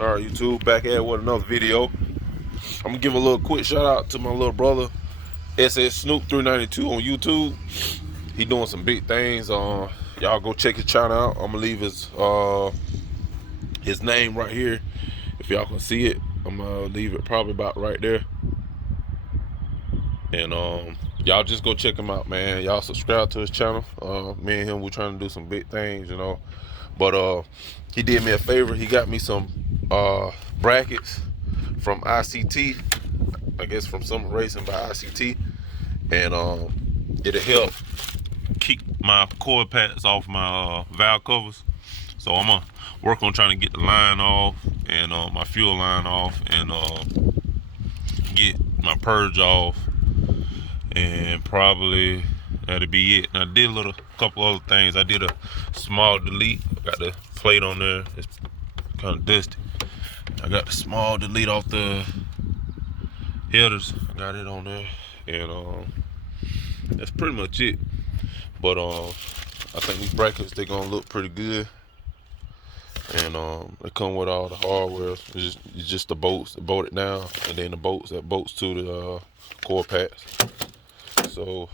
All right, YouTube, back at with another video. I'm gonna give a little quick shout out to my little brother, SS Snoop 392 on YouTube. He doing some big things. Y'all go check his channel out. I'm gonna leave his name right here if y'all can see it. I'm gonna leave it probably about right there. And y'all just go check him out, man. Y'all subscribe to his channel. Me and him, we're trying to do some big things, you know. But he did me a favor. He got me some brackets from ICT. I guess from some racing by ICT, and it'll help keep my coil pads off my valve covers. So I'm gonna work on trying to get the line off and my fuel line off and get my purge off, and probably that'll be it. And I did a couple other things. I did a small delete. I got the plate on there. It's kind of dusty. I got the small delete off the headers. I got it on there, and that's pretty much it. But I think these brackets, they're gonna look pretty good, and they come with all the hardware. It's just the bolts that bolt it down, and then the bolts that bolts to the core pads. So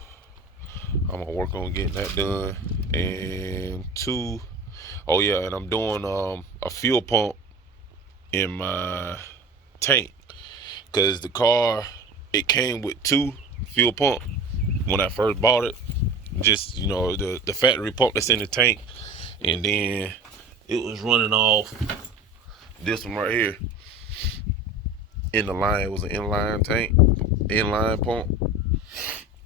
I'm gonna work on getting that done. And oh yeah, and I'm doing a fuel pump in my tank, because the car, it came with 2 fuel pumps when I first bought it. Just, you know, the factory pump that's in the tank, and then it was running off this one right here in the line. It was an inline tank, inline pump.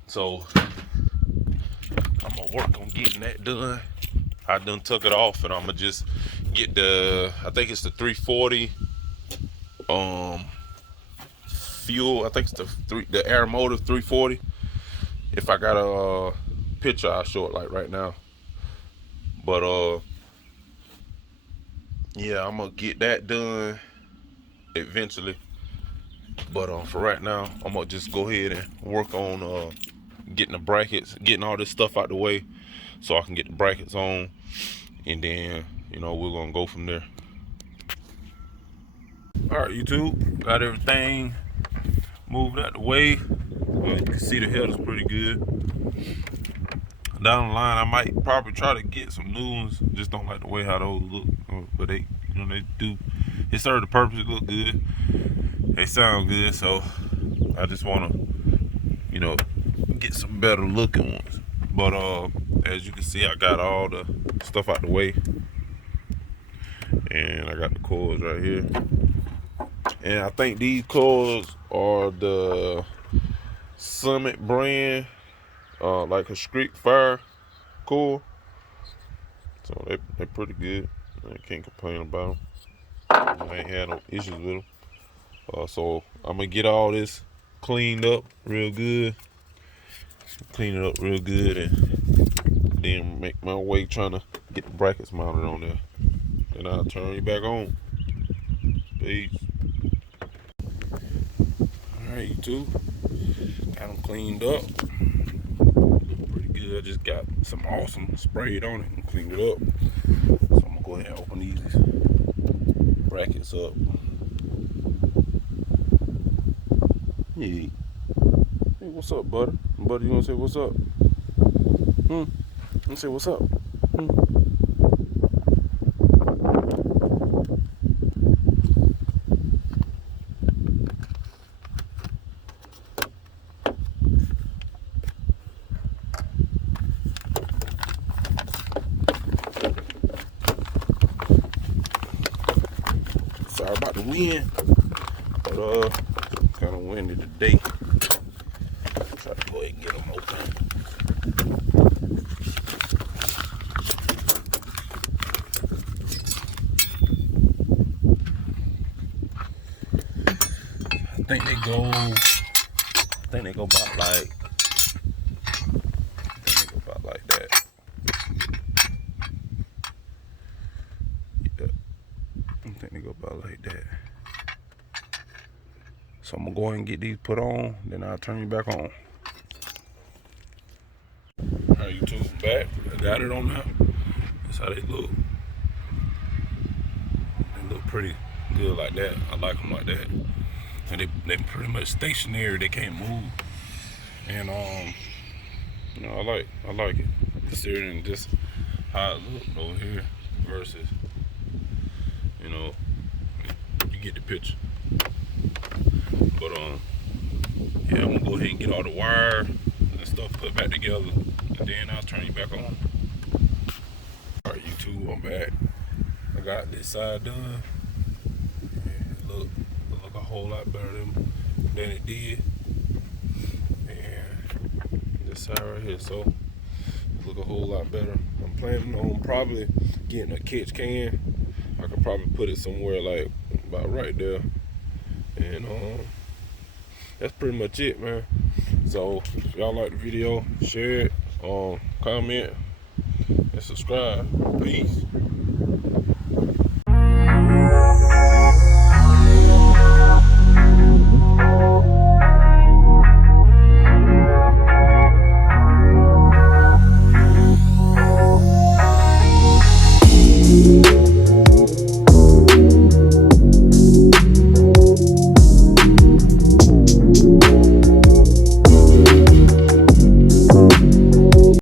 So I'm gonna work on getting that done. I done took it off, and I'm gonna just get I think it's the 340 fuel. I think it's the Air Motive 340. If I got a picture, I'll show it like right now. But yeah, I'm gonna get that done eventually. But for right now, I'm gonna just go ahead and work on getting the brackets, getting all this stuff out the way, so I can get the brackets on, and then, you know, we're gonna go from there. All right, YouTube, got everything moved out the way. Well, you can see the header's pretty good. Down the line, I might probably try to get some new ones. Just don't like the way how those look, but they, you know, they do. They serve the purpose. It look good. They sound good. So I just want to, you know, get some better looking ones. But as you can see, I got all the stuff out the way, and I got the coils right here. And I think these coils are the Summit brand, like a Street Fire coil. So they're pretty good. I can't complain about them. I ain't had no issues with them. So I'm gonna get all this cleaned up real good. Clean it up real good, and then make my way trying to get the brackets mounted on there. Then I'll turn you back on. Peace. Alright, YouTube. Got them cleaned up. Look pretty good. I just got some awesome sprayed on it and cleaned it up. So I'm gonna go ahead and open these brackets up. Hey. Hey, what's up, butter? Butter, you wanna say what's up? You wanna say what's up? Sorry about the wind, but kind of windy today. Try to go ahead and get them open. I think they go about like, that. Yeah, I think they go about like that. So I'm gonna go ahead and get these put on, then I'll turn you back on. Alright, YouTube, back. I got it on now. That's how they look. They look pretty good like that. I like them like that. And they pretty much stationary. They can't move. And you know, I like it. Considering just how it looked over here versus, you know, you get the picture. But yeah, I'm gonna go ahead and get all the wire and stuff put back together, and then I'll turn you back on. All right, YouTube, I'm back. I got this side done. It look a whole lot better than it did. And this side right here, so it look a whole lot better. I'm planning on probably getting a catch can. I could probably put it somewhere like about right there. And that's pretty much it, man. So if y'all like the video, share it, comment, and subscribe. Peace.